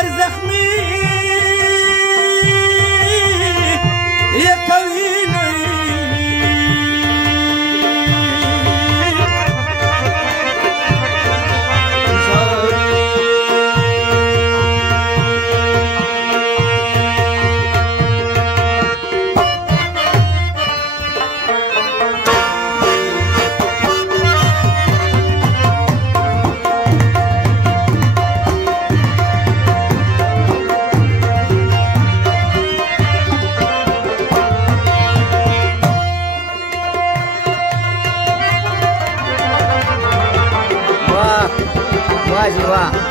سر زخمی یه کوي Wah.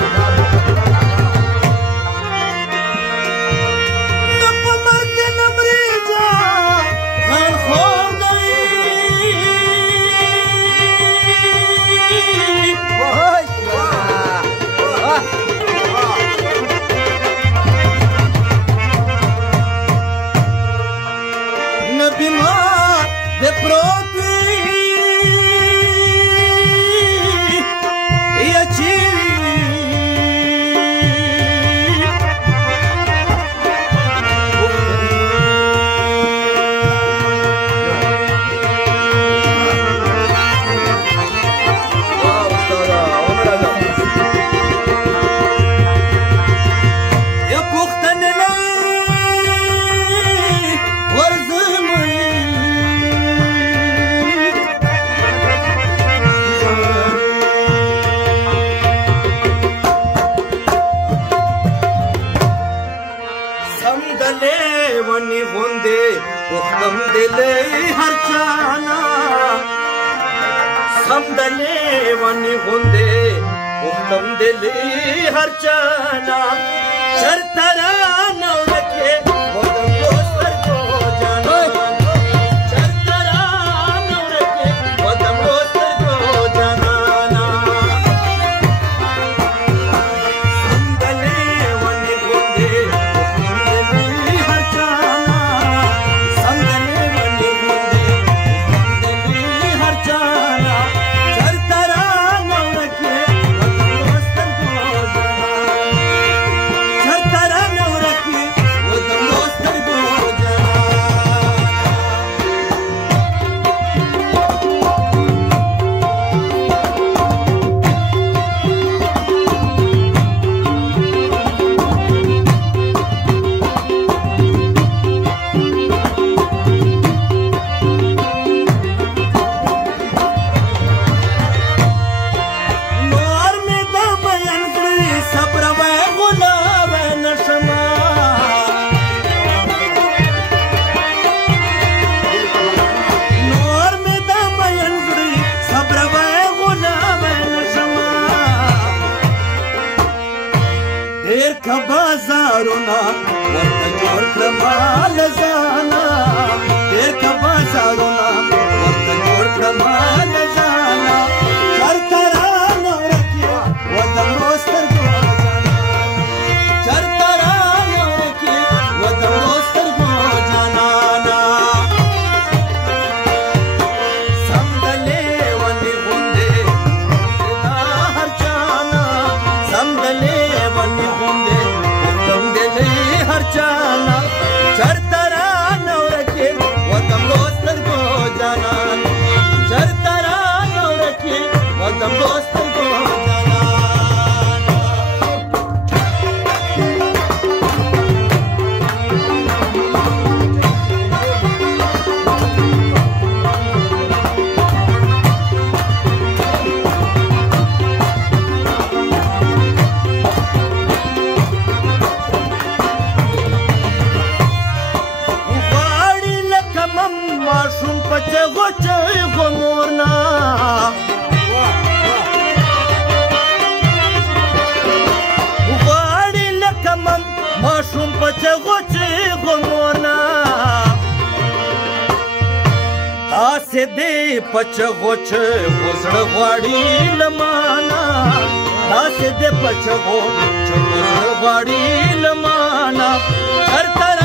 وختم دلي هرچانا سمدلي وني غوندي وختم دلي هرچانا چرترا نورکه وختم دوستر کو جانا چرترا نورکه وختم دوستر کو جانا سمدلي وني غوندي وختم دلي هرچانا بازارنا ورته جوړ کړم لزانا دیک بازارنا ورته جوړ کړم لزانا چرترا نورکه ودم دوستر کو جانا چرترا نورکه ودم دوستر کو جانا سمدلې ونی غوندې هر جانا سمدلې ونی غوندې چانا چرترا نورکه وتم دوستر کو جانا چرترا نورکه وتم دوستر کو جانا मासूम पचे गोचे गोमोरना उबाड़ी लकमम मासूम पचे गोचे गोमोरना आसे दे पचे गोचे गोसड़ वाड़ी लमाना आसे दे पचे गोचे गोसड़ वाड़ी लमाना हर तरह